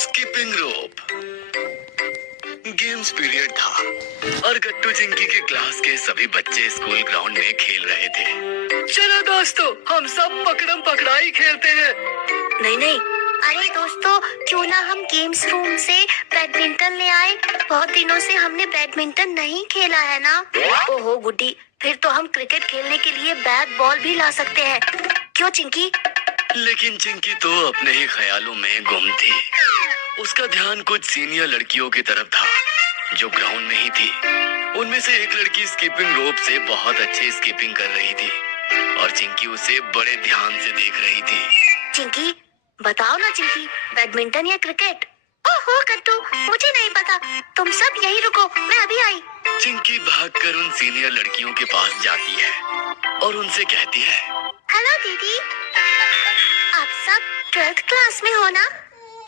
Skipping रोप। Games period था और गट्टू चिंकी के क्लास के सभी बच्चे स्कूल ग्राउंड में खेल रहे थे। चलो दोस्तों, हम सब पकड़म पकड़ाई खेलते हैं। नहीं नहीं, अरे दोस्तों, क्यों ना हम गेम्स रूम से बैडमिंटन ले आए। बहुत दिनों से हमने बैडमिंटन नहीं खेला है ना। ओहो गुड्डी, फिर तो हम क्रिकेट खेलने के लिए बैट बॉल भी ला सकते हैं। क्यों चिंकी? लेकिन चिंकी तो अपने ही ख्यालों में गुम थी। उसका ध्यान कुछ सीनियर लड़कियों की तरफ था जो ग्राउंड में ही थी। उनमें से एक लड़की स्कीपिंग रोप से बहुत अच्छी स्कीपिंग कर रही थी और चिंकी उसे बड़े ध्यान से देख रही थी। चिंकी, बताओ ना चिंकी, बैडमिंटन या क्रिकेट? ओहो गट्टू, मुझे नहीं पता। तुम सब यहीं रुको, मैं अभी आई। चिंकी भागकर उन सीनियर लड़कियों के पास जाती है और उनसे कहती है, हेलो दीदी, आप सब 12th क्लास में हो ना?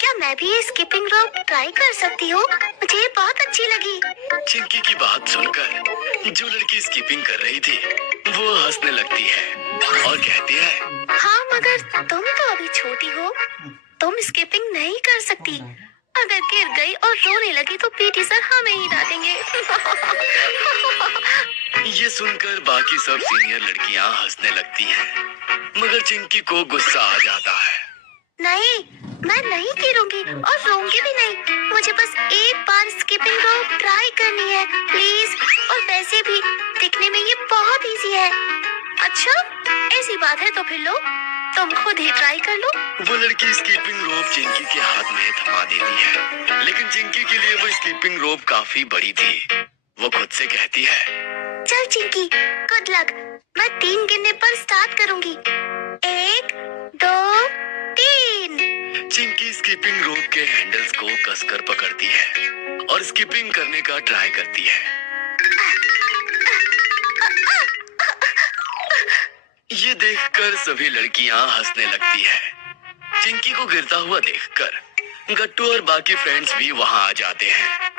क्या मैं भी ये स्कीपिंग रोप ट्राई कर सकती हूँ? मुझे ये बहुत अच्छी लगी। चिंकी की बात सुनकर जो लड़की स्कीपिंग कर रही थी वो हंसने लगती है और कहती है, हाँ, मगर तुम तो अभी छोटी हो, तुम स्कीपिंग नहीं कर सकती। अगर गिर गई और रोने लगी तो पीटी सर हमें ही डांटेंगे। ये सुनकर बाकी सब सीनियर लड़कियां हंसने लगती हैं, मगर चिंकी को गुस्सा आ जाता है। नहीं, मैं नहीं गिरूंगी और रोऊंगी भी नहीं। मुझे बस एक बार स्कीपिंग रोप ट्राई करनी है, प्लीज। और वैसे भी दिखने में ये बहुत इजी है। अच्छा, ऐसी बात है तो फिर लो, तुम खुद ही ट्राई कर लो। वो लड़की स्कीपिंग रोप चिंकी के हाथ में थमा देती है, लेकिन चिंकी के लिए वो स्कीपिंग रोप काफी बड़ी थी। वो खुद से कहती है, चल चिंकी, गुड लक। मैं 3 गिनने पर स्टार्ट करूंगी। 1, 2, 3। चिंकी स्कीपिंग रोप के हैंडल्स को कसकर पकड़ती है और स्कीपिंग करने का ट्राई करती है। ये देखकर सभी लड़कियां हंसने लगती है। चिंकी को गिरता हुआ देखकर गट्टू और बाकी फ्रेंड्स भी वहां आ जाते हैं।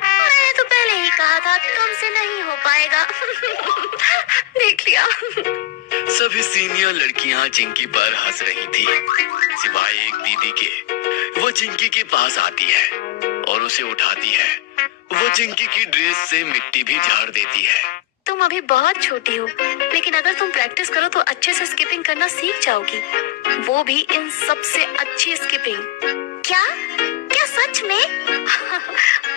मैंने तो पहले ही कहा था तुमसे नहीं हो पाएगा। देख लिया। सभी सीनियर लड़कियां चिंकी पर हंस रही थी, सिवाय एक दीदी के। वो चिंकी के पास आती है और उसे उठाती है। वो चिंकी की ड्रेस से मिट्टी भी झाड़ देती है। तुम अभी बहुत छोटी हो, लेकिन अगर तुम प्रैक्टिस करो तो अच्छे से स्कीपिंग करना सीख जाओगी, वो भी इन सबसे अच्छी स्कीपिंग। क्या क्या सच में?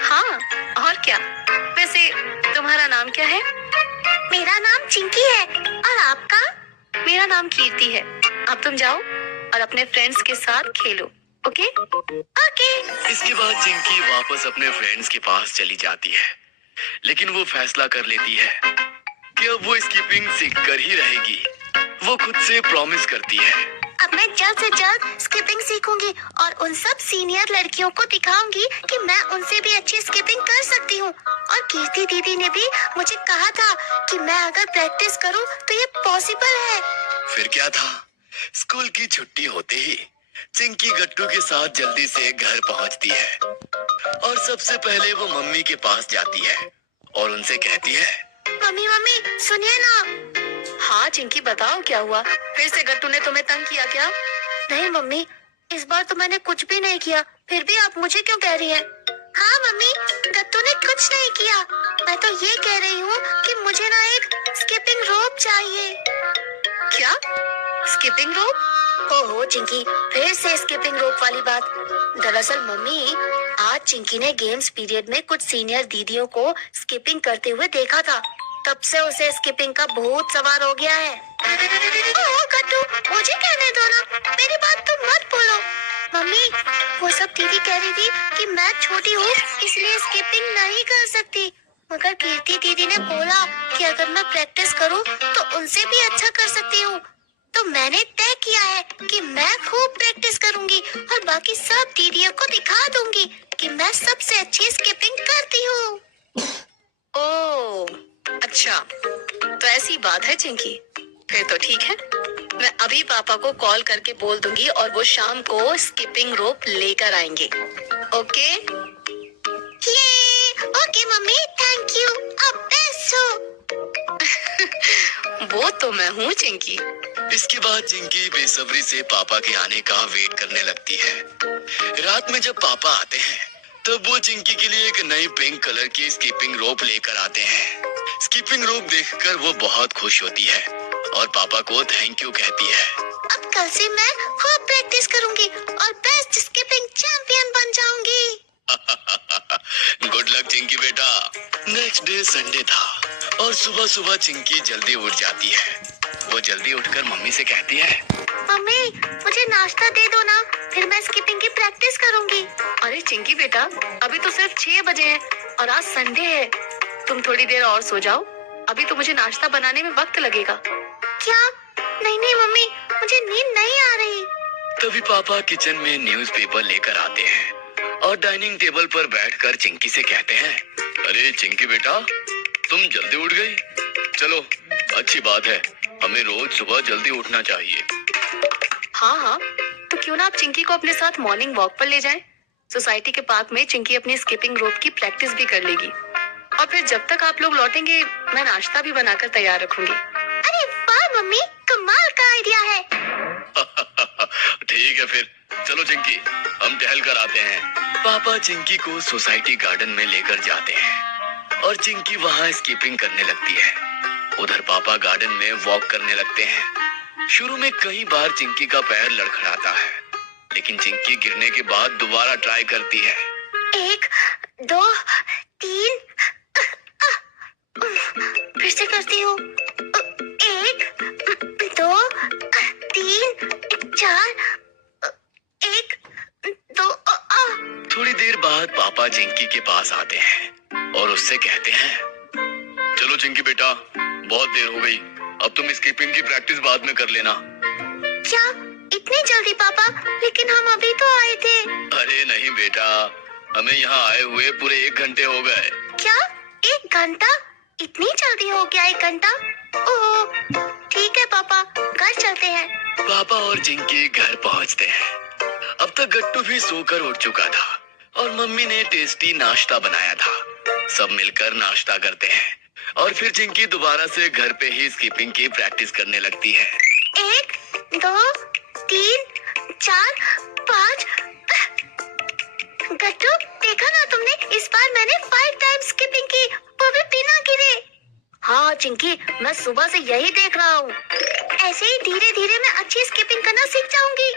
हाँ, और क्या। वैसे तुम्हारा नाम क्या है? मेरा नाम चिंकी है। और आपका? मेरा नाम कीर्ति है। अब तुम जाओ और अपने फ्रेंड्स के साथ खेलो। Okay okay. इसके बाद चिंकी वापस अपने फ्रेंड्स के पास चली जाती है, लेकिन वो फैसला कर लेती है कि अब वो स्कीपिंग सीख कर ही रहेगी। वो खुद से प्रॉमिस करती है, अब मैं जल्द से जल्द स्कीपिंग सीखूंगी और उन सब सीनियर लड़कियों को दिखाऊंगी कि मैं उनसे भी अच्छी स्कीपिंग कर सकती हूँ। और कीर्ति दीदी ने भी मुझे कहा था कि मैं अगर प्रैक्टिस करूँ तो ये पॉसिबल है। फिर क्या था, स्कूल की छुट्टी होते ही चिंकी गट्टू के साथ जल्दी से घर पहुंचती है और सबसे पहले वो मम्मी के पास जाती है और उनसे कहती है, मम्मी मम्मी सुनिए ना। हाँ चिंकी, बताओ क्या हुआ? फिर से गट्टू ने तुम्हें तंग किया क्या? नहीं मम्मी, इस बार तो मैंने कुछ भी नहीं किया, फिर भी आप मुझे क्यों कह रही हैं? हाँ मम्मी, गट्टू ने कुछ नहीं किया। मैं तो ये कह रही हूँ कि मुझे ना एक स्कीपिंग रोप चाहिए। क्या? स्कीपिंग रोप? ओहो चिंकी, फिर से स्कीपिंग रोप वाली बात। दरअसल मम्मी, आज चिंकी ने गेम्स पीरियड में कुछ सीनियर दीदियों को स्कीपिंग करते हुए देखा था। तब से उसे स्कीपिंग का भूत सवार हो गया है। ओह गट्टू, मुझे कहने दो ना, मेरी बात तुम मत बोलो। मम्मी, वो सब दीदी कह रही थी कि मैं छोटी हूँ इसलिए स्कीपिंग नहीं कर सकती, मगर कीर्ति दीदी ने बोला कि अगर मैं प्रैक्टिस करूँ तो उनसे भी अच्छा कर सकती हूँ। तो मैंने तय किया है कि मैं खूब प्रैक्टिस करूंगी और बाकी सब दीदियों को दिखा दूंगी कि मैं सबसे अच्छी स्कीपिंग करती हूँ। ओह, अच्छा, तो ऐसी बात है चिंकी। फिर तो ठीक है, मैं अभी पापा को कॉल करके बोल दूंगी और वो शाम को स्कीपिंग रोप लेकर आएंगे। ओके? ये, ओके मम्मी, थैंक यू, अब बेस्ट हो। वो तो मैं हूँ चिंकी। इसके बाद चिंकी बेसब्री से पापा के आने का वेट करने लगती है। रात में जब पापा आते हैं तब वो चिंकी के लिए एक नई पिंक कलर की स्कीपिंग रोप लेकर आते हैं। स्कीपिंग रोप देखकर वो बहुत खुश होती है और पापा को थैंक यू कहती है। अब कल से मैं खूब प्रैक्टिस करूंगी और बेस्ट स्किपिंग चैंपियन बन जाऊंगी। गुड लक चिंकी बेटा। नेक्स्ट डे संडे था और सुबह सुबह चिंकी जल्दी उठ जाती है। वो जल्दी उठकर मम्मी से कहती है, मम्मी मुझे नाश्ता दे दो ना, फिर मैं स्किपिंग की प्रैक्टिस करूंगी। अरे चिंकी बेटा, अभी तो सिर्फ 6 बजे हैं और आज संडे है। तुम थोड़ी देर और सो जाओ, अभी तो मुझे नाश्ता बनाने में वक्त लगेगा। क्या? नहीं नहीं मम्मी, मुझे नींद नहीं आ रही। तभी पापा किचन में न्यूज़पेपर लेकर आते हैं और डाइनिंग टेबल पर बैठकर चिंकी से कहते हैं, अरे चिंकी बेटा, तुम जल्दी उठ गई। चलो अच्छी बात है, हमें रोज सुबह जल्दी उठना चाहिए। हाँ हाँ, तो क्यों ना आप चिंकी को अपने साथ मॉर्निंग वॉक पर ले जाएं? सोसाइटी के पार्क में चिंकी अपनी स्किपिंग रोप की प्रैक्टिस भी कर लेगी और फिर जब तक आप लोग लौटेंगे मैं नाश्ता भी बनाकर तैयार रखूंगी। अरे वाह मम्मी, कमाल का आइडिया है। ठीक है फिर चलो चिंकी, हम टहल कर आते हैं। पापा चिंकी को सोसाइटी गार्डन में लेकर जाते हैं और चिंकी वहाँ स्कीपिंग करने लगती है। उधर पापा गार्डन में वॉक करने लगते हैं। शुरू में कई बार चिंकी का पैर लड़खड़ाता है, लेकिन चिंकी गिरने के बाद दोबारा ट्राई करती है। 1 2 3, फिर से करती हूँ। 1 2 3 4, 1 2। थोड़ी देर बाद पापा चिंकी के पास आते हैं और उससे कहते हैं, चलो चिंकी बेटा, बहुत देर हो गई, अब तुम स्कीपिंग की प्रैक्टिस बाद में कर लेना। क्या इतनी जल्दी पापा? लेकिन हम अभी तो आए थे। अरे नहीं बेटा, हमें यहाँ आए हुए पूरे 1 घंटे हो गए। क्या 1 घंटा? इतनी जल्दी हो गया 1 घंटा? ओह ठीक है पापा, घर चलते हैं। पापा और चिंकी घर पहुँचते हैं। अब तक गट्टू भी सोकर उठ चुका था और मम्मी ने टेस्टी नाश्ता बनाया था। सब मिलकर नाश्ता करते हैं और फिर चिंकी दोबारा से घर पे ही स्कीपिंग की प्रैक्टिस करने लगती है। 1 2 3 4 5। गट्टू, देखा ना तुमने, इस बार मैंने 5 टाइम्स स्किपिंग की, वो भी बिना गिरे। हाँ चिंकी, मैं सुबह से यही देख रहा हूँ। ऐसे ही धीरे धीरे मैं अच्छी स्किपिंग करना सीख जाऊंगी।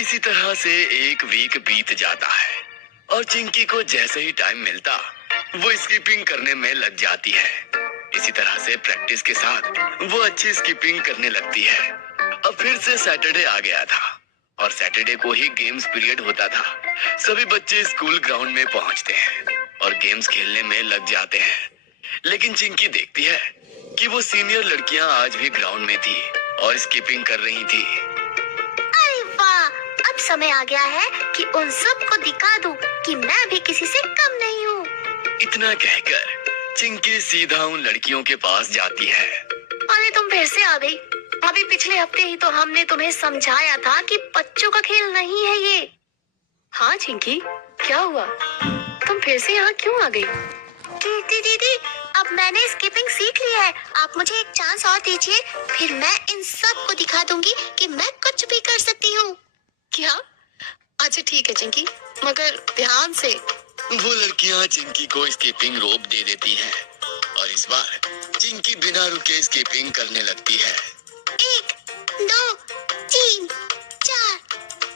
इसी तरह से 1 वीक बीत जाता है और चिंकी को जैसे ही टाइम मिलता वो स्कीपिंग करने में लग जाती है। इसी तरह से प्रैक्टिस के साथ वो अच्छी स्कीपिंग करने लगती है। अब फिर से सैटरडे आ गया था और सैटरडे को ही गेम्स पीरियड होता था। सभी बच्चे स्कूल ग्राउंड में पहुंचते हैं और गेम्स खेलने में लग जाते हैं। लेकिन चिंकी देखती है कि वो सीनियर लड़कियां आज भी ग्राउंड में थी और स्कीपिंग कर रही थी। अरे वाह, अब समय आ गया है कि उन सबको दिखा दूं कि मैं भी किसी से कम नहीं हूँ। इतना कहकर चिंकी सीधा उन लड़कियों के पास जाती है। अरे तुम फिर से आ गई। अभी पिछले हफ्ते ही तो हमने तुम्हें समझाया था कि बच्चों का खेल नहीं है ये। हाँ चिंकी, क्या हुआ? तुम फिर से यहाँ क्यों आ गई? कीर्ति दीदी, अब मैंने स्किपिंग सीख लिया है। आप मुझे एक चांस और दीजिए, फिर मैं इन सब को दिखा दूंगी कि मैं कुछ भी कर सकती हूँ। क्या? अच्छा ठीक है चिंकी, मगर ध्यान से। वो लड़कियां चिंकी को स्कीपिंग रोप दे देती हैं और इस बार चिंकी बिना रुके स्कीपिंग करने लगती है। 1 2 3 4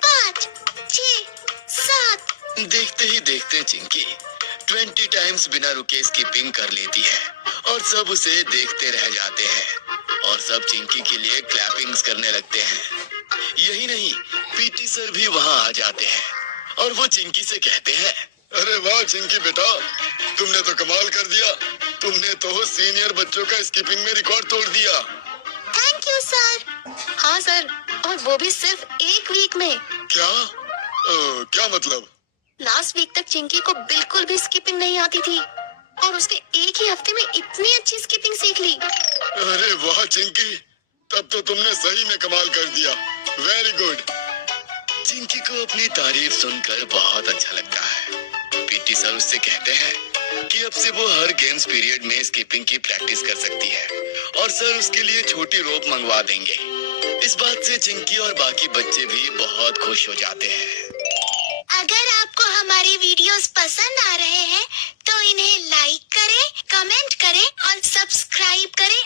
5 6 7। देखते ही देखते चिंकी 20 टाइम्स बिना रुके स्कीपिंग कर लेती है और सब उसे देखते रह जाते हैं और सब चिंकी के लिए क्लैपिंग्स करने लगते हैं। यही नहीं, पीटी सर भी वहाँ आ जाते हैं और वो चिंकी से कहते हैं, अरे वाह चिंकी बेटा, तुमने तो कमाल कर दिया। तुमने तो सीनियर बच्चों का स्कीपिंग में रिकॉर्ड तोड़ दिया। Thank you sir. हाँ सर, और वो भी सिर्फ 1 वीक में। क्या? क्या मतलब? लास्ट वीक तक चिंकी को बिल्कुल भी स्किपिंग नहीं आती थी और उसने एक ही हफ्ते में इतनी अच्छी स्किपिंग सीख ली। अरे वाह चिंकी, तब तो तुमने सही में कमाल कर दिया। Very good. चिंकी को अपनी तारीफ सुनकर बहुत अच्छा लगता है। पीटी सर उससे कहते हैं कि अब से वो हर गेम्स पीरियड में स्कीपिंग की प्रैक्टिस कर सकती है और सर उसके लिए छोटी रोप मंगवा देंगे। इस बात से चिंकी और बाकी बच्चे भी बहुत खुश हो जाते हैं। अगर आपको हमारे वीडियोस पसंद आ रहे हैं तो इन्हें लाइक करें, कमेंट करें और सब्सक्राइब करें